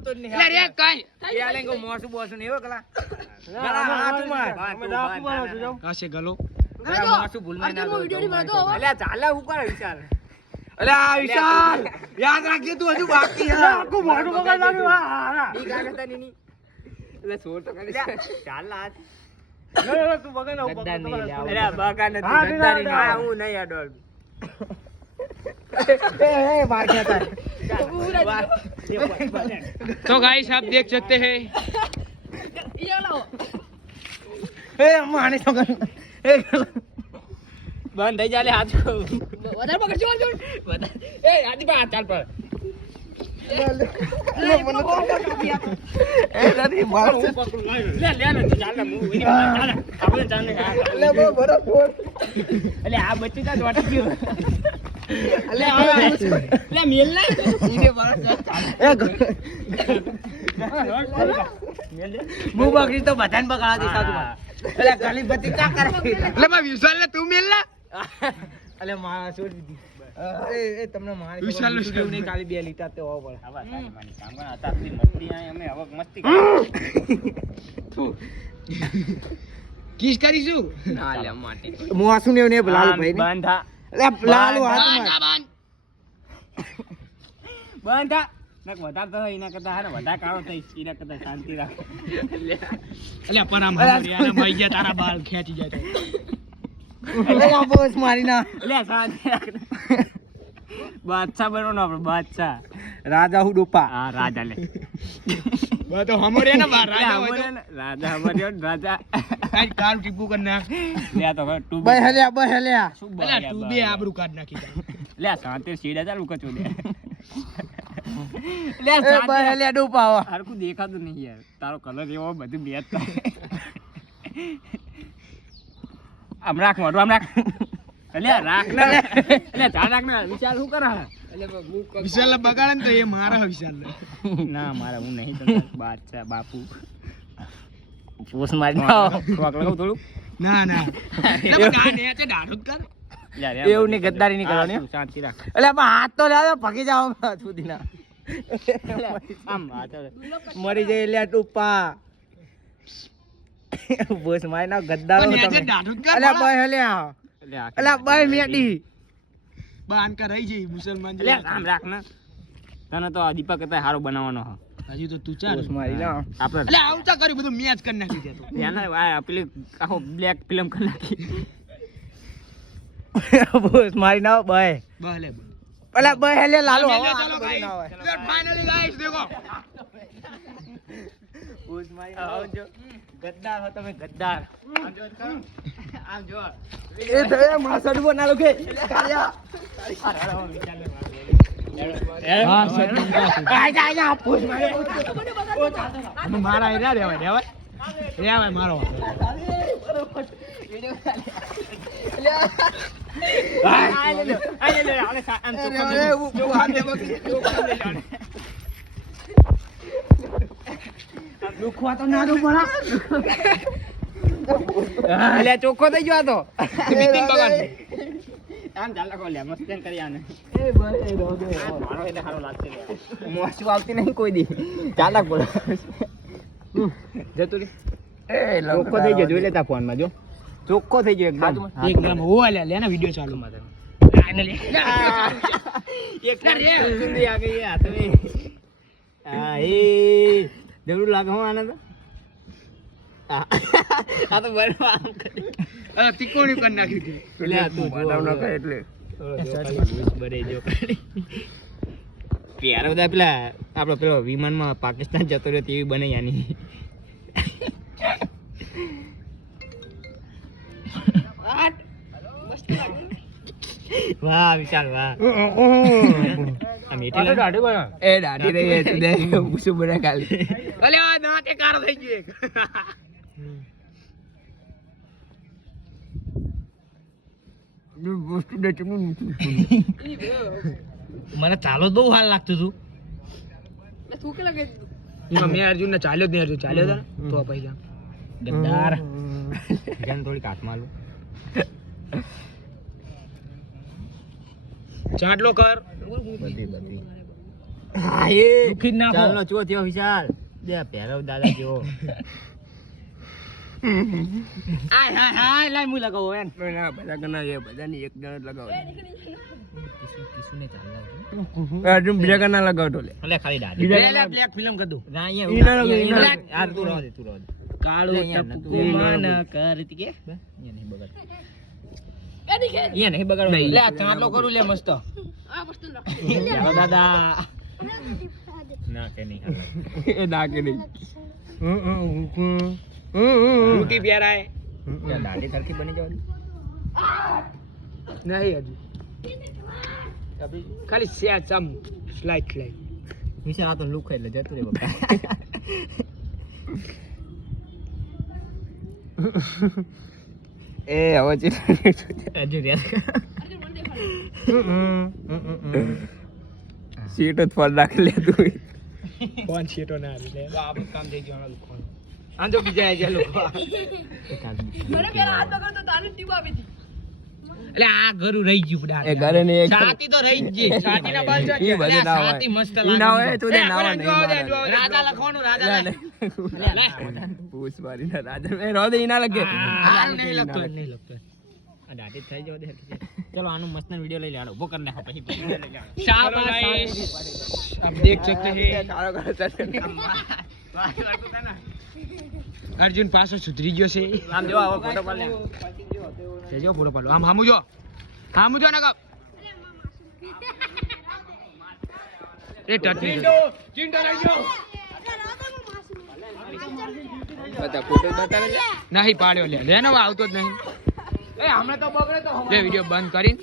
તો નહીં લે રે કાઈ યાલે કો મોસુ બોસુ ને એવો કલા ગલા હાથ માર કાશે ગલો મોસુ ભૂલમાં ના દો અલ્યા ચાલે ઉપર વિશાલ અલ્યા વિશાલ યાદ રાખજે તું હજુ બાકી હે આખું મોઢું બગાડ નાખ્યું હા ઈ કાગતા ની એટલે છોડ તો કરી ચાલ હાથ તું બગાડ ના ગદ્દાર નહીં અલ્યા બગાડ નથી ગદ્દારી નહીં હા હું નહીં આ ડોલ ए मार क्या था तो गाइस आप देख सकते हैं ये लो ए माने तो ए बंद થઈ જાલે હાથ વધારે પકડ જોર જોર એ આજી પા ચાલ પર લે મને તો એ નથી માર લે લે ને ચાલ ને હું એની ચાલ આપણે ચાલ ને લે બરો છોડ એટલે આ બચ્ચી તા દોટ ગયો લે લે મેલ ના ઈને બરો એ મું બકરી તો બધાને બગાડા દેખા તું એટલે ગલી બત્તી કા કરે એટલે માં વિશાલ ને તું મેલ ના અલે માં છોડ દીધી એ તમને મારી વિશાલ નું કેવું નહીં ખાલી 2 લીટર તે હોવો પડે હવે તારી માની કામ કર આતાથી મસ્તી આ અમે હવે મસ્તી કરી કિસ કરીશું ના લે માટી મુ આસુ ને ને લાલુ ભાઈ ને બાંધા એટલે લાલુ હાથમાં બાંધા નક વધાર તો એના કરતા હારે વધાર કાળો થઈ એના કરતા શાંતિ રાખ અલ્યા પર આમ યાર ભાઈ ગયા તારા બાલ ખેંચી જાય તો એટલે બોસ મારી ના લે શાંતિ રાખ બાદશાહ બનો ને આપણે બાદશાહ રાજા હું ડોપા હા રાજા લે બા તો હમરે ને બા રાજા હોય તો રાજા હમરે રાજા કાઈ કાલ ટીપુ કર નાખ લે તો તું બે હલ્યા શું અલ્યા તું બે આબરૂ કાઢ નાખી લે શાંતિ સીડા ચાલ ઉકચો દે લે શાંતિ બે હલ્યા ડોપા હરકુ દેખાતું નહીં યાર તારો કલર એવો બધું બેત થાય આમ રાખ મોઢું આમ રાખ અલ્યા રાખ ને અલ્યા ચાલ રાખ ને વિચાર શું કરે વિશાલ બગાડે ને તો એ મારા વિશાલ ના મારા હું નહીં કરતો બાદશાહ બાપુ પોસ મારી ના ખોક લગાવ થોડું ના ના ના ને છે દાડું કર એવું નહીં ગદ્દારી નહીં કરવાની શાંતિ રાખ અલ્યા પણ હાથ તો લે પગી જાવ સુધી ના આમ હાથ મરી જાય લે ટુપા બોસ મારી ના ગદ્દારો તમે અલ્યા ભાઈ હલ્યા અલ્યા ભાઈ મેડી બાન કર રહી જઈ મુસલમાન લે આમ રાખ ને તને તો દીપક કરતા હારો બનાવવાનો હ હજી તો તું ચાલ બોસ મારી ના આપણે અલ્યા આવતા કરી બધું મેચ કરી નાખી દે તો યાને આ પેલી આખો બ્લેક ફિલ્મ કરી નાખી બોસ મારી ના ભાઈ ભલે અલ્યા ભાઈ હલે લાલો ચલો ગાઈસ ફાઇનલી ગાઈસ દેખો બોસ મારી આવજો ગદ્દાર હો તમે ગદ્દાર આમ જો એ થયા માસડ બનાલો કે કાયા હા સર આ જા પોસ મારા એરા રેવાય મારો દુખવા તો ના દઉં પડા અલ્યા ચોખ્ખો થઈ ગયો તો બિપિન ભગવાન આમ ચાલ લખો લે મસ્ત કરી આને એ ભાઈ મારો એટલે સારો લાગશે મોસુ આવતી નહીં કોઈ દી ચાલ લખ બોલો જતું રે એ ચોખ્ખો થઈ ગયો જોઈ લેતા ફોન માં જો ચોખ્ખો થઈ ગયો એકદમ હો લે ને વિડિયો ચાલુ માં ફાઇનલી એક રે સુંદી આ ગઈ હાથ મે આ એ જરૂર લાગે હો આનંદ આ તો બરવા આમ કરી તિકોણી કરી નાખી હતી લે તું બનાવ ન કરે એટલે બરે જો કરી પ્યાર બધા પેલા આપણો પેલો વિમાનમાં પાકિસ્તાન જતો રહ્યો તેવી બને યાની વાહ વિશાલ વાહ આ મીઠી દાઢી બના એ દાઢી રહી છે દે શું બના કાલી અલે આ દાંતે કારો થઈ ગયો એક મને ચાલો બહુ હાલ લાગતું હતું તું કે લાગે મેં અર્જુન ને ચાલ્યો જ નહીં અર્જુન ચાલ્યો હતા તો પૈસા ગદ્દાર જન થોડી કાટ માલો ચાટલો કર બધી હા એ દુખી જ નાખો. ચાલનો ચો થયો વિશાલ દે ભેરવ દાદા જેવો આય હાય હાય લાય હું લગાવો એમ. ના બધા કના એ બધાની એક જણ જ લગાવો કિસુને ચાલ લાવજો અર્જુન બીજા કના લગાવતો લે અલે ખાલી દાદી બ્લેક ફિલ્મ કર દઉં. ના ઈ ના અહીંયા લગાવ, યાર તું રહો દે કાળો લે, અહીંયા ટપકો નતું. માન કરતી કે અહીંયા નહીં બગાડ અહીંયા નહીં બગાડો લે આ ચાંટલો કરું લે મસ્ત. ચાલો દાદા. ના કે નહીં હાલે એ નાકે નહીં રૂટી પ્યારાય ત્યાં દાઢી સરખી બની જવાની નહીં હજુ ખાલી સેજ આમ સ્લાઇટ વિશાલ આ તો લુક એટલે જતું રે બાપા એ હવે છે હજુ રે સીટ જ ફળ રાખી લે તું કોણ છેટો ના આવી લે આ કામ થઈ ગયું આ લોકો આંજો બીજા આઈ ગયા લોકો. એટલે આ ઘરું રહી ગયું પડા. એ ઘરે ને એક છાતી તો રહી જ ગઈ. છાતીના બાલ જો ઈ બધે ના હોય. છાતી મસ્ત ઈ ના હોય તો તે લાગે. નાવા એ, નહીં જો, મારે. જો, રાજા લખવાનું રાજા લે, લે. પૂછ મારી ના રાજા એ રોદે ઈ ના લગે આ નહીં લગતો નહીં લગતો. આ દાઢી થઈ જવા દે ચલો આનું મસ્ત વિડિયો લઈ લેડો ઉભો કરી નાખો પછી शाबाश आप देख सकते हैं अर्जुन पास सुधरी गयो છે. આમ જો આવો ફોટો પાડ લે જો ફોટો પાડો આમ હામુ જો ના કપ એ ટટી ચિંટો લઈ જો બધા ફોટો બતાવે છે નહીં પાડ્યો લે લેનો આવતો જ નહીં. એ હમણે તો બગડે તો લે વિડિયો બંધ કરીને